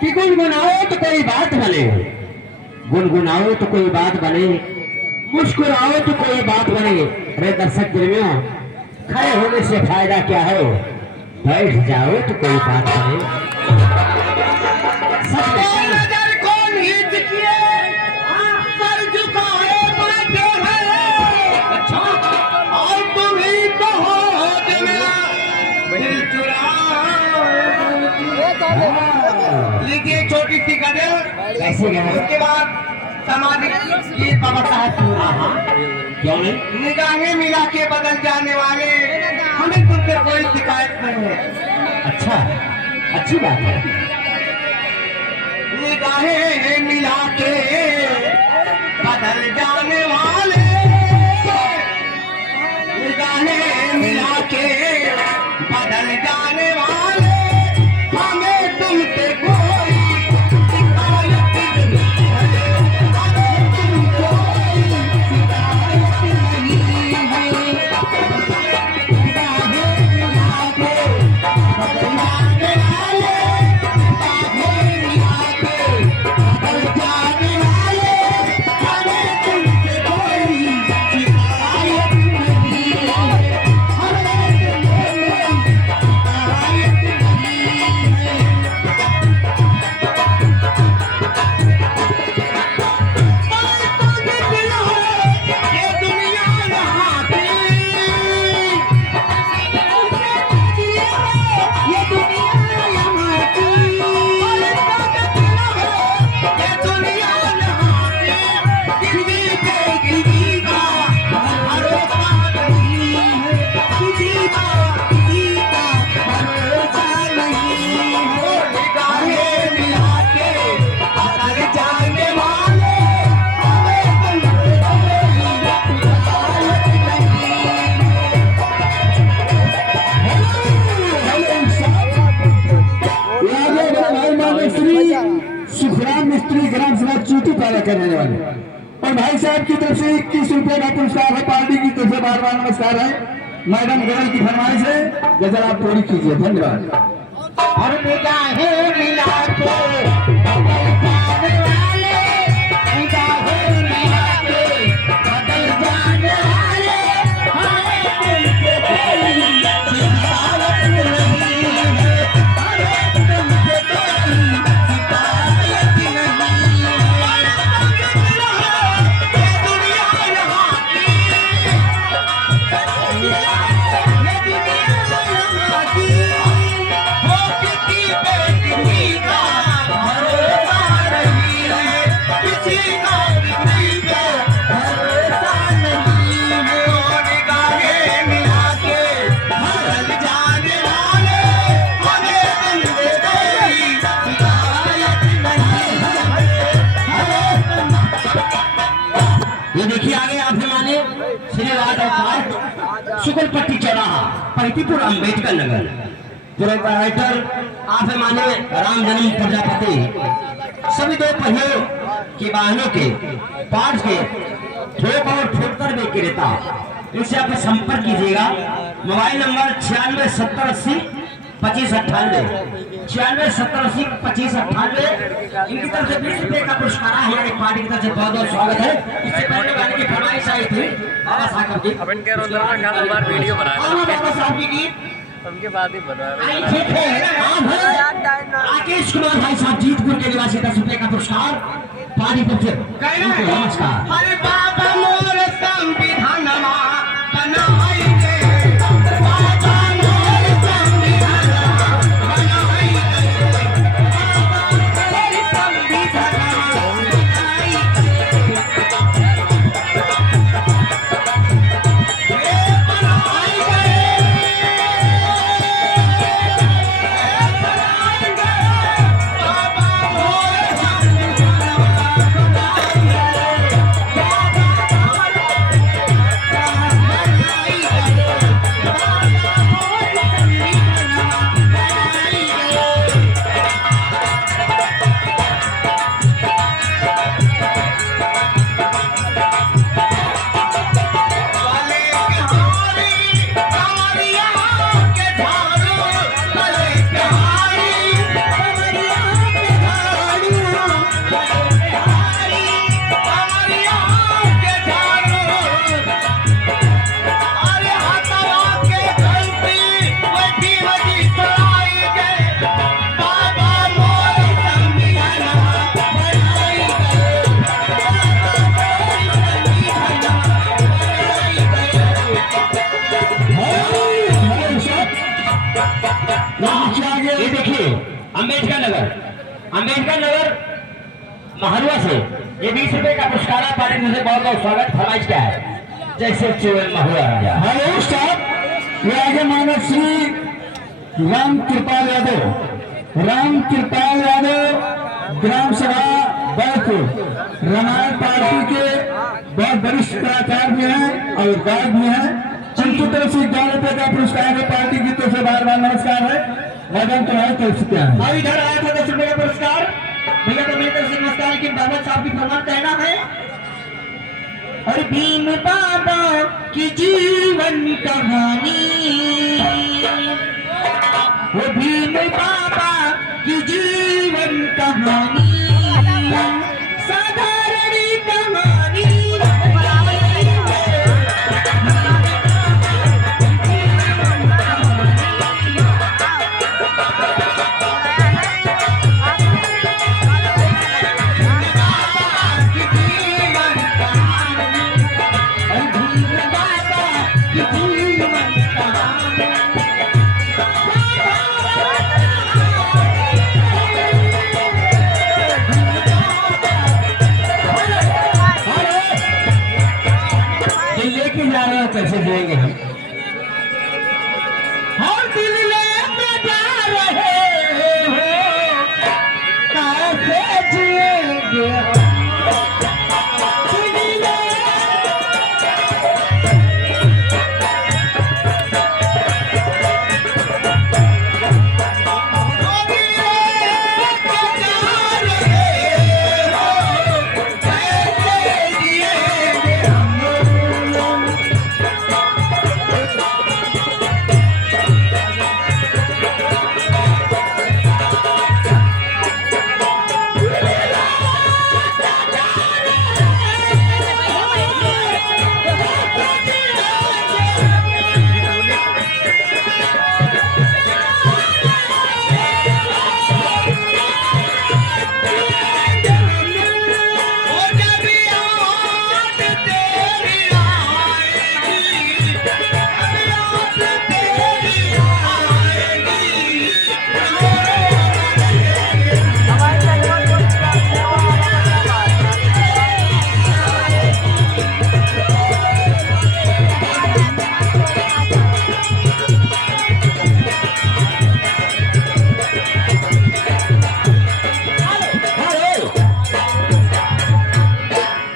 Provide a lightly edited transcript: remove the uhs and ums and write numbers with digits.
कि गुनगुनाओ तो कोई बात बने, गुनगुनाओ तो कोई बात बने, मुस्कुराओ तो कोई बात बने। अरे दर्शक प्रेमियों, खड़े होने से फायदा क्या है, बैठ जाओ तो कोई बात बने। नजर कौन हिट किए सर झुकाए बैठे हैं। अच्छा, और तुम ही तो हो जो मेरा दिल चुराए। लीजिए छोटी सी गजल। कैसे गया? उसके बाद सामाजिक गीत बाबा साहब। क्यों नहीं? निगाहें मिला के बदल जाने वाले, हमें तुमसे कोई शिकायत नहीं है। अच्छा, अच्छी बात है। निगाहें मिला के बदल जाने वाले, निगाहें मिला के बदल जाने वाले, हमें तुमसे कोई शिकायत नहीं है। हमें तुमसे कोई शिकायत नहीं है। निगाहें मिला के बदल जाने वाले, निगाहें मिला के बदल जाने वाले, हमें तुमसे कोई शिकायत नहीं है। हमें तुमसे कोई शिकायत नहीं है। ये दुनिया यहाँ की, ये दुनिया यहाँ की, ये दुनिया यहाँ की, किसी पे किसी का भरोसा नहीं है, किसी का भरोसा नहीं है। निगाहें मिला के बदल जाने वाले, हमें तुमसे कोई शिकायत नहीं भाई मानो श्री सुखराम मिस्त्री ग्राम सभा चूटी पैदा करने वाले और भाई साहब की तरफ से 21 रुपए का पुरस्कार है। पार्टी की तरफ से बार बार नमस्कार है। मैडम गजल की फरमाइश है, गजल आप पूरी कीजिए। धन्यवाद। और निगाहें मिला के बदल जाने वाले, निगाहें मिला के बदल जाने वाले, हमें तुमसे कोई शिकायत नहीं है। हमें तुमसे कोई शिकायत नहीं है। ये दुनिया यहाँ की, ये दुनिया यहाँ की, हो किसी पे किसी का भरोसा नहीं है, किसी का किसी पे भरोसा नहीं है। और निगाहें मिला के बदल जाने वाले, हमें तुमसे कोई शिकायत नहीं है। ये देखिए आगे आपने माने श्री राधा पार्क शुक्लपट्टी चौराहा पैतीपुर अम्बेडकर नगर। प्रोपराइटर आप माने राम जन्म प्रजापति। सभी दो पहियों के वाहनों के पार्ट्स के ठोक और ठोकर विक्रेता, इनसे आप संपर्क कीजिएगा। Mobile number 967080 2598, 967080 2598। इनकी तरफ से 20 रुपए का पुरस्कार है। हमारे पार्टी की तरफ से बहुत बहुत स्वागत है। इससे पहले गाने की फरमाइश आई थी बाबा साहब की। अब इनके रोल में कल बार वीडियो बना हाँ, बाबा साहब की गीत उनके बाद ही बना ठीक है। राकेश कुमार भाई साहब जीतपुर के निवासी 10 रुपए का पुरस्कार पार्टी तरफ से। नमस्कार। अरे बाबा मोर संविधानमा बनाइए, बाबा मोर संविधानमा बनाइए, बाबा मोर संविधानमा बनाइए। बाबा मोर संविधानमा अम्बेडकर नगर महरुआ से ये 20 रुपए का पुरस्कार पाने मुझे बहुत बहुत स्वागत फरमाइश क्या है जैसे चोर महुआ राजा। हेलो स्टाफ, ये आगे मानव श्री राम कृपाल यादव ग्राम सभा बैतूल रामायण पार्टी के बहुत वरिष्ठ कलाकार भी हैं और गायक भी हैं। उनकी तरफ से 11 रुपए का पुरस्कार है। पार्टी की तरफ से बार बार नमस्कार है। मैडम तुम्हारी तरफ से क्या है? और इधर आया था 10 रुपए का पुरस्कार भैया तो मेरी तरफ से नमस्कार। लेकिन बाबा साहब की फरमान कहना है और भीम बाबा की जीवन कहानी, वो भीम बाबा की जीवन कहानी साधारण कहानी कैसे जिएंगे हम।